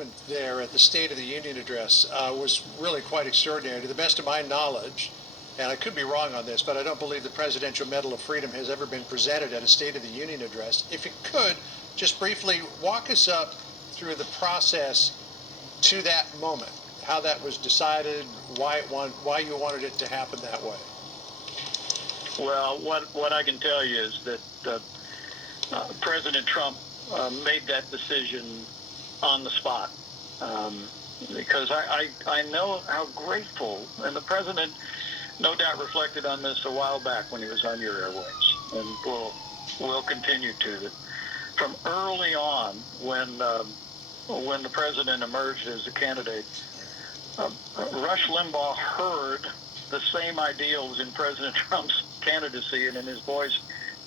moment there at the State of the Union address was really quite extraordinary. To the best of my knowledge, and I could be wrong on this, but I don't believe the Presidential Medal of Freedom has ever been presented at a State of the Union address. If you could, just briefly walk us up through the process to that moment, how that was decided, why you wanted it to happen that way. Well, what I can tell you is that President Trump made that decision on the spot, because I know how grateful, and the president no doubt reflected on this a while back when he was on your airwaves, and will continue to. From early on, when the president emerged as a candidate, Rush Limbaugh heard the same ideals in President Trump's candidacy and in his voice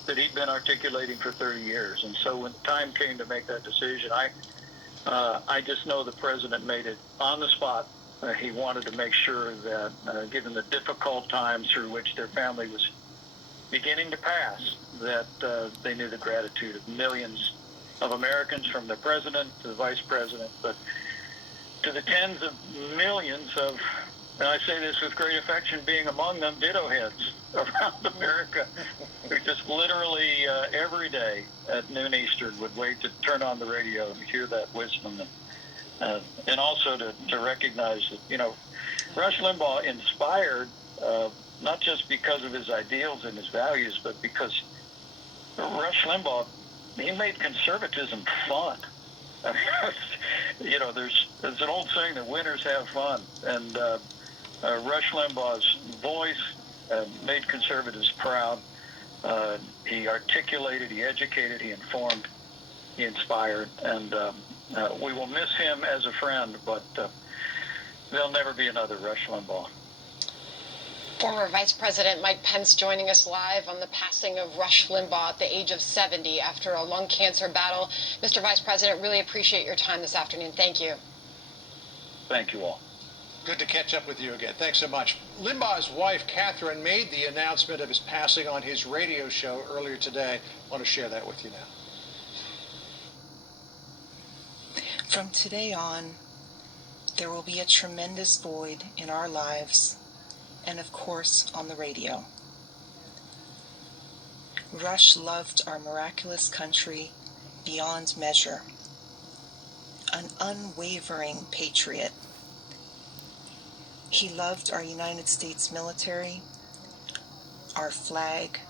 that he'd been articulating for 30 years. And so when the time came to make that decision, I just know the president made it on the spot. He wanted to make sure that, given the difficult times through which their family was beginning to pass, that they knew the gratitude of millions of Americans, from the president to the vice president, but to the tens of millions of, and I say this with great affection, being among them, ditto heads around America, who just literally every day at noon Eastern would wait to turn on the radio and hear that wisdom, and also to recognize that, Rush Limbaugh inspired, not just because of his ideals and his values, but because Rush Limbaugh, he made conservatism fun. There's an old saying that winners have fun, and Rush Limbaugh's voice made conservatives proud. He articulated, he educated, he informed, he inspired, and we will miss him as a friend, but there'll never be another Rush Limbaugh. Former Vice President Mike Pence joining us live on the passing of Rush Limbaugh at the age of 70 after a lung cancer battle. Mr. Vice President, really appreciate your time this afternoon. Thank you. Thank you all. Good to catch up with you again. Thanks so much. Limbaugh's wife, Catherine, made the announcement of his passing on his radio show earlier today. I want to share that with you now. From today on, there will be a tremendous void in our lives, and of course on the radio. Rush loved our miraculous country beyond measure, an unwavering patriot. He loved our United States military, our flag,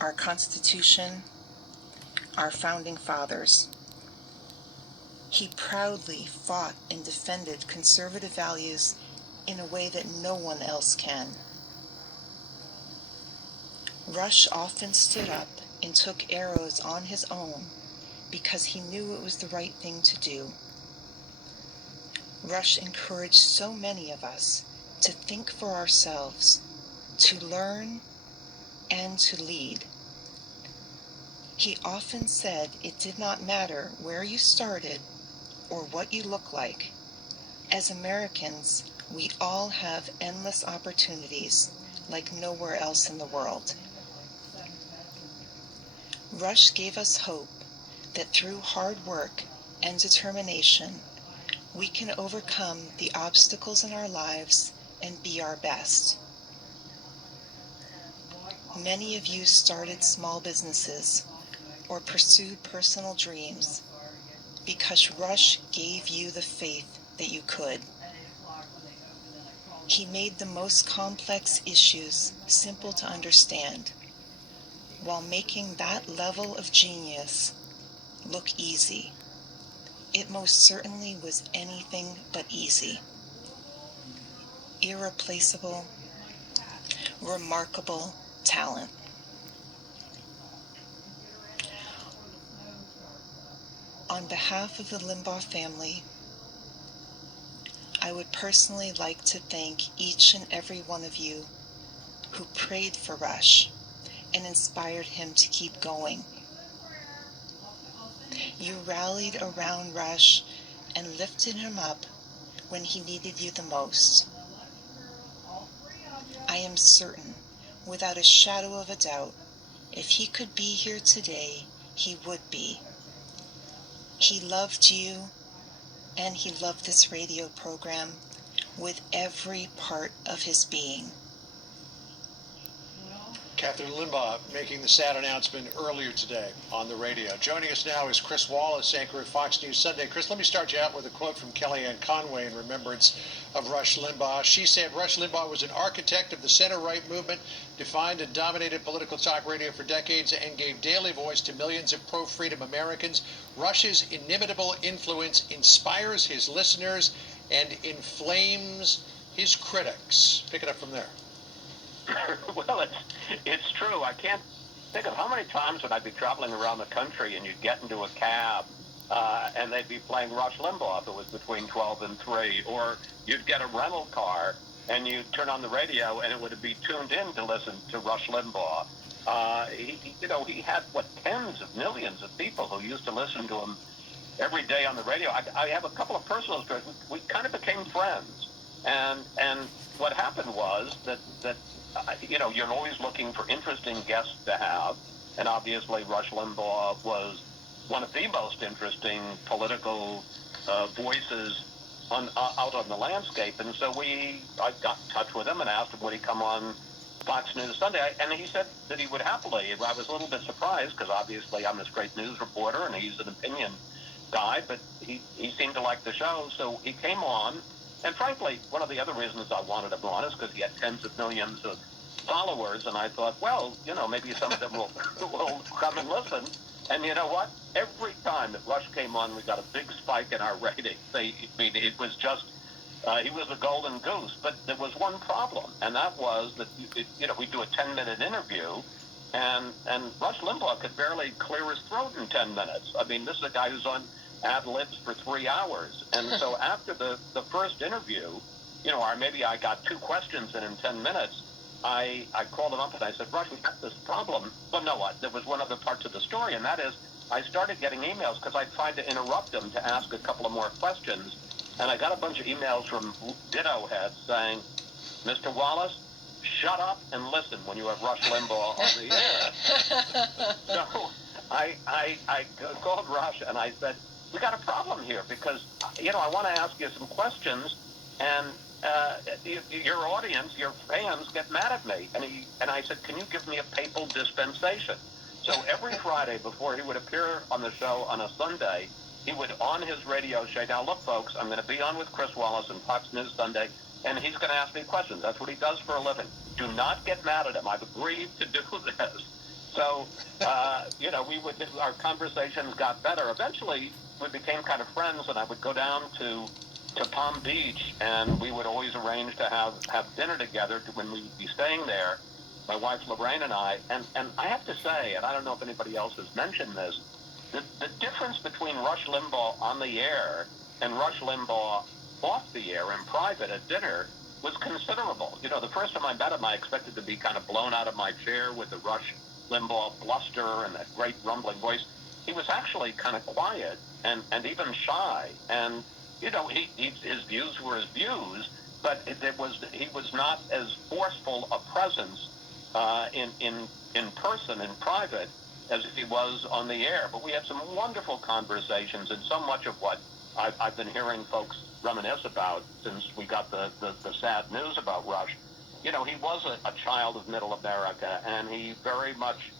our Constitution, our founding fathers. He proudly fought and defended conservative values in a way that no one else can. Rush often stood up and took arrows on his own because he knew it was the right thing to do. Rush encouraged so many of us to think for ourselves, to learn, and to lead. He often said it did not matter where you started or what you look like. As Americans, we all have endless opportunities like nowhere else in the world. Rush gave us hope that through hard work and determination, we can overcome the obstacles in our lives and be our best. Many of you started small businesses or pursued personal dreams because Rush gave you the faith that you could. He made the most complex issues simple to understand, while making that level of genius look easy. It most certainly was anything but easy. Irreplaceable, remarkable talent. On behalf of the Limbaugh family, I would personally like to thank each and every one of you who prayed for Rush and inspired him to keep going. You rallied around Rush and lifted him up when he needed you the most. I am certain, without a shadow of a doubt, if he could be here today, he would be. He loved you and he loved this radio program with every part of his being. Catherine Limbaugh making the sad announcement earlier today on the radio. Joining us now is Chris Wallace, anchor at Fox News Sunday. Chris, let me start you out with a quote from Kellyanne Conway in remembrance of Rush Limbaugh. She said, Rush Limbaugh was an architect of the center-right movement, defined and dominated political talk radio for decades, and gave daily voice to millions of pro-freedom Americans. Rush's inimitable influence inspires his listeners and inflames his critics. Pick it up from there. Well, it's true. I can't think of how many times would I be traveling around the country and you'd get into a cab and they'd be playing Rush Limbaugh if it was between 12 and 3, or you'd get a rental car and you'd turn on the radio and it would be tuned in to listen to Rush Limbaugh. He had, tens of millions of people who used to listen to him every day on the radio. I have a couple of personal stories. We kind of became friends. And what happened was that you're always looking for interesting guests to have, and obviously Rush Limbaugh was one of the most interesting political voices out on the landscape, and so I got in touch with him and asked him would he come on Fox News Sunday, and he said that he would happily. I was a little bit surprised because obviously I'm this great news reporter and he's an opinion guy, but he seemed to like the show, so he came on. And frankly, one of the other reasons I wanted him on is because he had tens of millions of followers, and I thought, well, maybe some of them will come and listen. And you know what? Every time that Rush came on, we got a big spike in our ratings. It was just, he was a golden goose. But there was one problem, and that was that, we'd do a 10-minute interview, and Rush Limbaugh could barely clear his throat in 10 minutes. I mean, this is a guy who's on ad-libs for 3 hours. And so after the first interview, or maybe I got 2 questions in 10 minutes, I called him up and I said, Rush, we've got this problem. Well, no, there was one other part to the story, and that is I started getting emails because I tried to interrupt him to ask a couple of more questions, and I got a bunch of emails from ditto heads saying, Mr. Wallace, shut up and listen when you have Rush Limbaugh on the air. So I called Rush and I said, we got a problem here because, I want to ask you some questions, and your audience, your fans get mad at me. And I said, can you give me a papal dispensation? So every Friday before he would appear on the show on a Sunday, he would, on his radio, say, now look, folks, I'm going to be on with Chris Wallace and Fox News Sunday, and he's going to ask me questions. That's what he does for a living. Do not get mad at him. I've agreed to do this. So, our conversations got better. Eventually, we became kind of friends, and I would go down to Palm Beach, and we would always arrange to have dinner together when we would be staying there, my wife Lorraine and I. And I have to say, and I don't know if anybody else has mentioned this, the difference between Rush Limbaugh on the air and Rush Limbaugh off the air in private at dinner was considerable. The first time I met him, I expected to be kind of blown out of my chair with the Rush Limbaugh bluster and that great rumbling voice. He was actually kind of quiet and even shy, and his views were his views, but he was not as forceful a presence in person, in private, as he was on the air. But we had some wonderful conversations, and so much of what I've been hearing folks reminisce about since we got the sad news about Rush. He was a child of Middle America, and he very much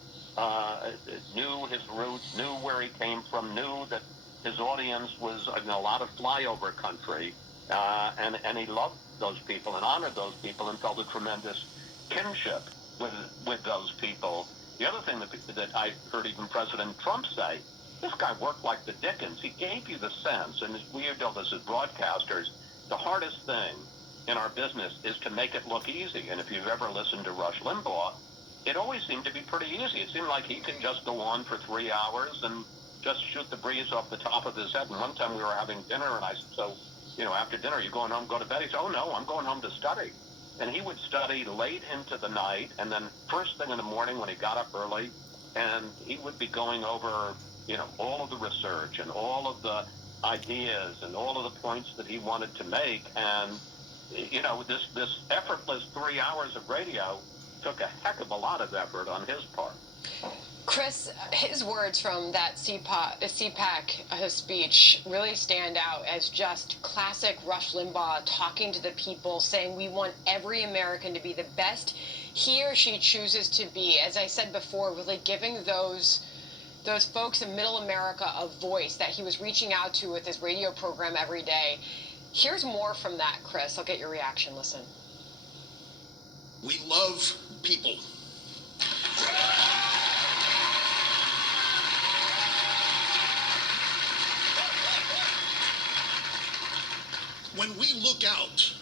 knew his roots, knew where he came from, knew that his audience was a lot of flyover country, and he loved those people and honored those people and felt a tremendous kinship with those people. The other thing that I heard even President Trump say, this guy worked like the Dickens. He gave you the sense, and we know this as broadcasters, the hardest thing in our business is to make it look easy. And if you've ever listened to Rush Limbaugh, it always seemed to be pretty easy. It seemed like he could just go on for 3 hours and just shoot the breeze off the top of his head. And one time we were having dinner, and I said, so, after dinner, are you going home, go to bed? He said, oh, no, I'm going home to study. And he would study late into the night, and then first thing in the morning when he got up early, and he would be going over, all of the research and all of the ideas and all of the points that he wanted to make. And, this effortless 3 hours of radio took a heck of a lot of effort on his part. Chris, his words from that CPAC speech really stand out as just classic Rush Limbaugh talking to the people, saying we want every American to be the best he or she chooses to be. As I said before, really giving those folks in middle America a voice that he was reaching out to with his radio program every day. Here's more from that, Chris. I'll get your reaction. Listen. We love people. When we look out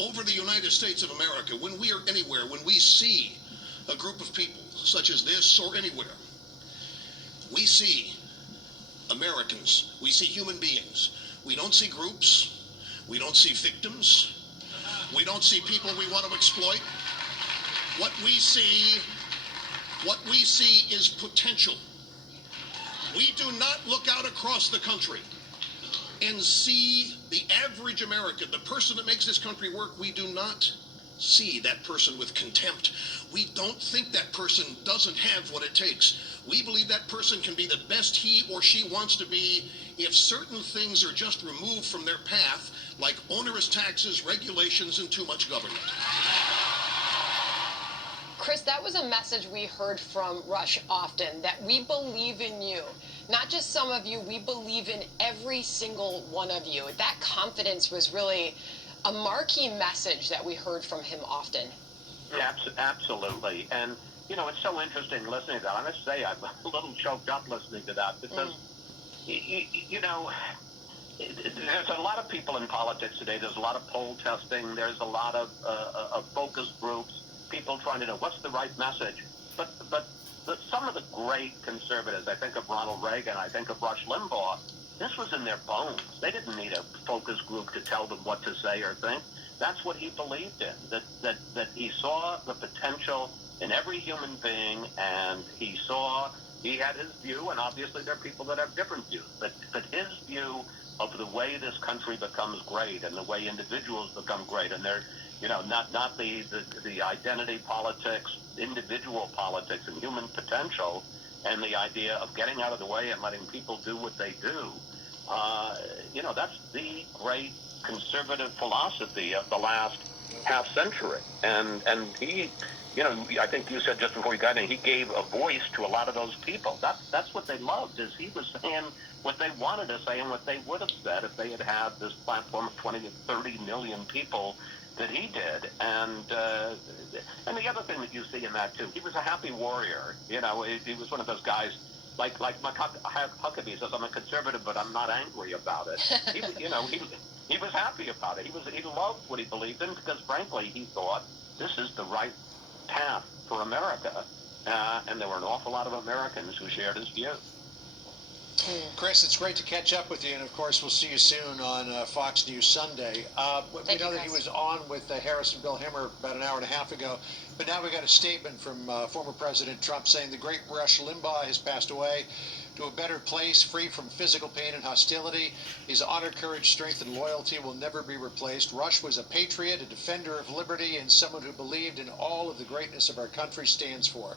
over the United States of America, when we are anywhere, when we see a group of people such as this or anywhere, we see Americans, we see human beings. We don't see groups, we don't see victims, we don't see people we want to exploit. What we see is potential. We do not look out across the country and see the average American, the person that makes this country work. We do not see that person with contempt. We don't think that person doesn't have what it takes. We believe that person can be the best he or she wants to be if certain things are just removed from their path, like onerous taxes, regulations, and too much government. Chris, that was a message we heard from Rush often, that we believe in you. Not just some of you, we believe in every single one of you. That confidence was really a marquee message that we heard from him often. Absolutely. And, you know, it's so interesting listening to that. I must say, I'm a little choked up listening to that because, you know, there's a lot of people in politics today. There's a lot of poll testing. There's a lot of focus groups, people trying to know what's the right message. But some of the great conservatives, I think of Ronald Reagan, I think of Rush Limbaugh, this was in their bones. They didn't need a focus group to tell them what to say or think. That's what he believed in, that he saw the potential in every human being, and he had his view, and obviously there are people that have different views, but his view of the way this country becomes great and the way individuals become great, and they're, you know, not the identity politics, individual politics and human potential, and the idea of getting out of the way and letting people do what they do. You know, that's the great conservative philosophy of the last half century. And he, you know, I think you said just before you got in, he gave a voice to a lot of those people. That's what they loved, is he was saying what they wanted to say and what they would have said if they had had this platform of 20 to 30 million people that he did. And the other thing that you see in that too, he was a happy warrior. You know, he was one of those guys like Huckabee says, I'm a conservative, but I'm not angry about it. He was happy about it. He loved what he believed in because, frankly, he thought this is the right path for America. And there were an awful lot of Americans who shared his view. Chris, it's great to catch up with you, and of course we'll see you soon on Fox News Sunday. We know that he was on with Harris and Bill Hemmer about an hour and a half ago, but now we got a statement from former President Trump saying the great Rush Limbaugh has passed away to a better place, free from physical pain and hostility. His honor, courage, strength, and loyalty will never be replaced. Rush was a patriot, a defender of liberty, and someone who believed in all of the greatness of our country stands for.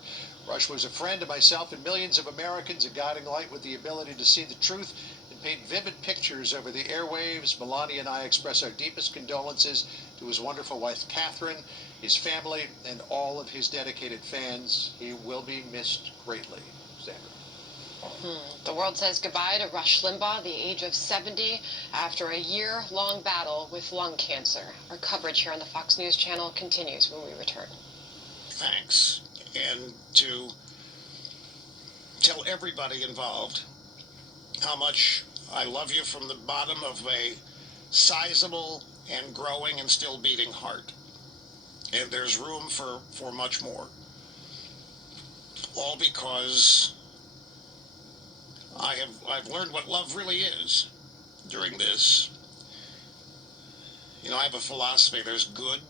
Rush was a friend to myself and millions of Americans, a guiding light with the ability to see the truth and paint vivid pictures over the airwaves. Melania and I express our deepest condolences to his wonderful wife, Catherine, his family, and all of his dedicated fans. He will be missed greatly. Sandra. The world says goodbye to Rush Limbaugh, the age of 70, after a year-long battle with lung cancer. Our coverage here on the Fox News Channel continues when we return. Thanks. And to tell everybody involved how much I love you from the bottom of a sizable and growing and still beating heart. And there's room for much more. All because I've learned what love really is during this. You know, I have a philosophy. There's good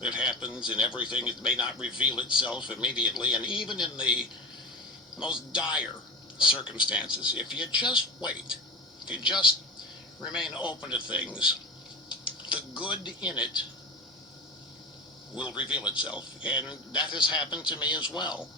that happens in everything. It may not reveal itself immediately, and even in the most dire circumstances, if you just wait, if you just remain open to things, the good in it will reveal itself. And that has happened to me as well.